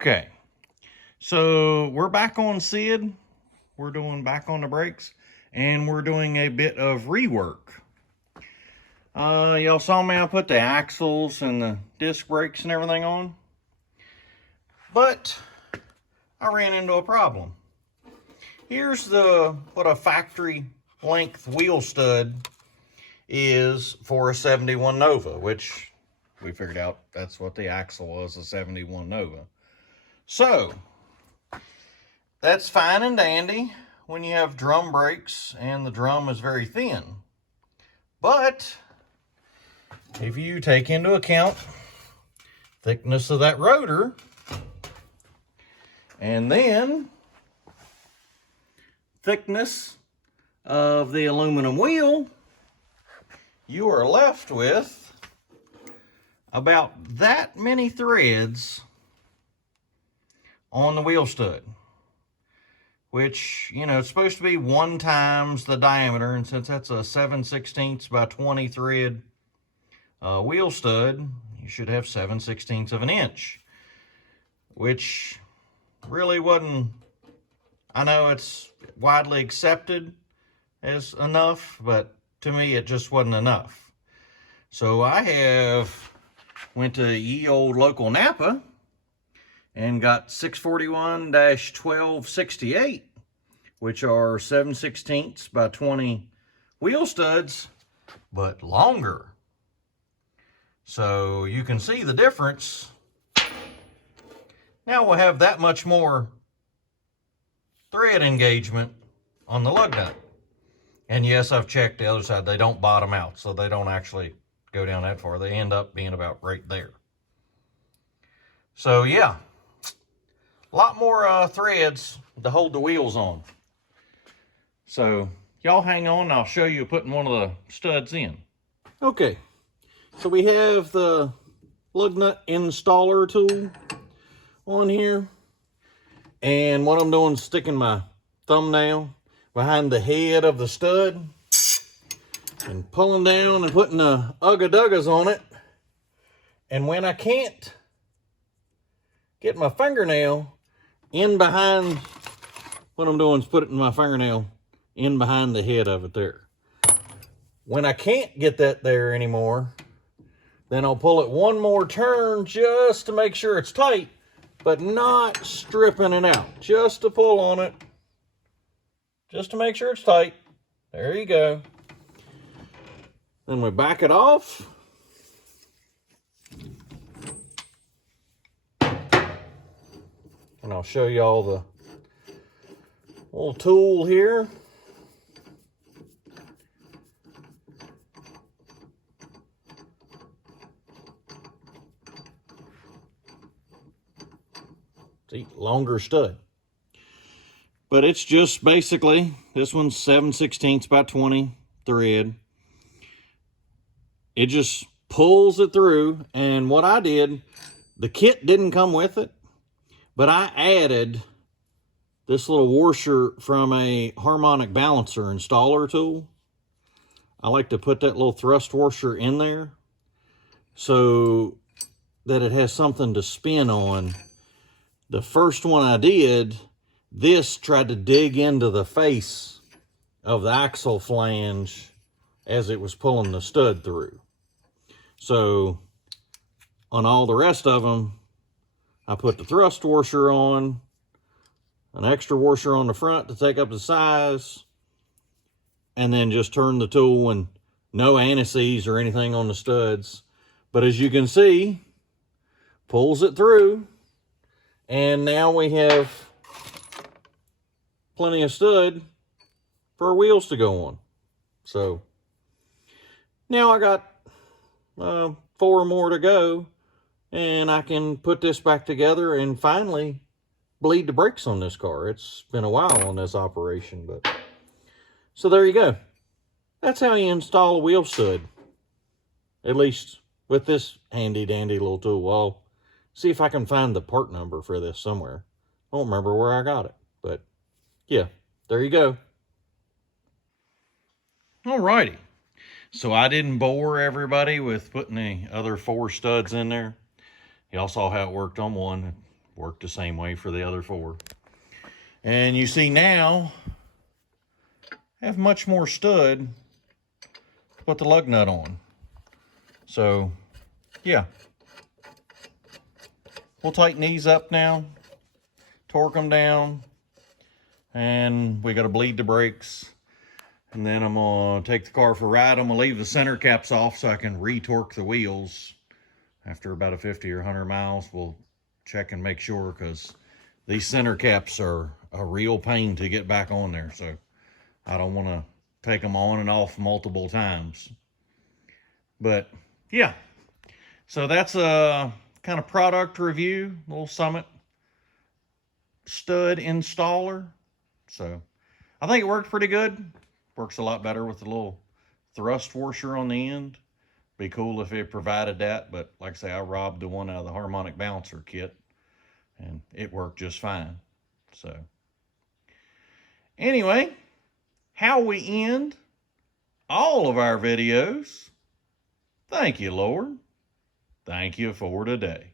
Okay, so we're back on SID. We're doing back on the brakes, and we're doing a bit of rework. Y'all saw me, I put the axles and the disc brakes and everything on, but I ran into a problem. Here's what a factory length wheel stud is for a 71 Nova, which we figured out that's what the axle was, a 71 Nova. So that's fine and dandy when you have drum brakes and the drum is very thin. But if you take into account thickness of that rotor and then thickness of the aluminum wheel, you are left with about that many threads on the wheel stud, which, you know, it's supposed to be 1 times the diameter, and since that's a 7/16 by 20 thread wheel stud, you should have 7/16 of an inch, which really wasn't, I know it's widely accepted as enough, but to me it just wasn't enough. So I went to ye old local Napa and got 641-1268, which are 7/16 by 20 wheel studs, but longer. So you can see the difference. Now we'll have that much more thread engagement on the lug nut. And yes, I've checked the other side. They don't bottom out, so they don't actually go down that far. They end up being about right there. So yeah, a lot more threads to hold the wheels on. So y'all hang on, I'll show you putting one of the studs in. Okay, so we have the lug nut installer tool on here. And what I'm doing is sticking my thumbnail behind the head of the stud and pulling down and putting the ugga-duggas on it. And when I can't get my fingernail in behind, what I'm doing is putting my fingernail in behind the head of it there. When I can't get that there anymore, then I'll pull it one more turn just to make sure it's tight, but not stripping it out. Just to pull on it, just to make sure it's tight. There you go. Then we back it off. And I'll show you all the little tool here. See, longer stud. But it's just basically, this one's 7/16 by 20 thread. It just pulls it through. And what I did, the kit didn't come with it, but I added this little washer from a harmonic balancer installer tool. I like to put that little thrust washer in there so that it has something to spin on. The first one I did, this tried to dig into the face of the axle flange as it was pulling the stud through. So on all the rest of them, I put the thrust washer on, an extra washer on the front to take up the size, and then just turn the tool, and no anti-seize or anything on the studs. But as you can see, pulls it through, and now we have plenty of stud for our wheels to go on. So now I got 4 more to go, and I can put this back together and finally bleed the brakes on this car. It's been a while on this operation, but so there you go. That's how you install a wheel stud, at least with this handy dandy little tool. I'll see if I can find the part number for this somewhere. I don't remember where I got it, but yeah, there you go. Alrighty, so I didn't bore everybody with putting the other 4 studs in there. Y'all saw how it worked on one. It Worked the same way for the other 4. And you see now, I have much more stud to put the lug nut on. So, yeah. We'll tighten these up now, torque them down, and we got to bleed the brakes. And then I'm going to take the car for a ride. I'm going to leave the center caps off so I can re-torque the wheels. After about a 50 or 100 miles, we'll check and make sure, because these center caps are a real pain to get back on there. So I don't want to take them on and off multiple times. But yeah, so that's a kind of product review, little Summit stud installer. So I think it worked pretty good. Works a lot better with the little thrust washer on the end. Be cool if it provided that, but like I say, I robbed the one out of the harmonic bouncer kit and it worked just fine. So anyway, how we end all of our videos. Thank you, Lord. Thank you for today.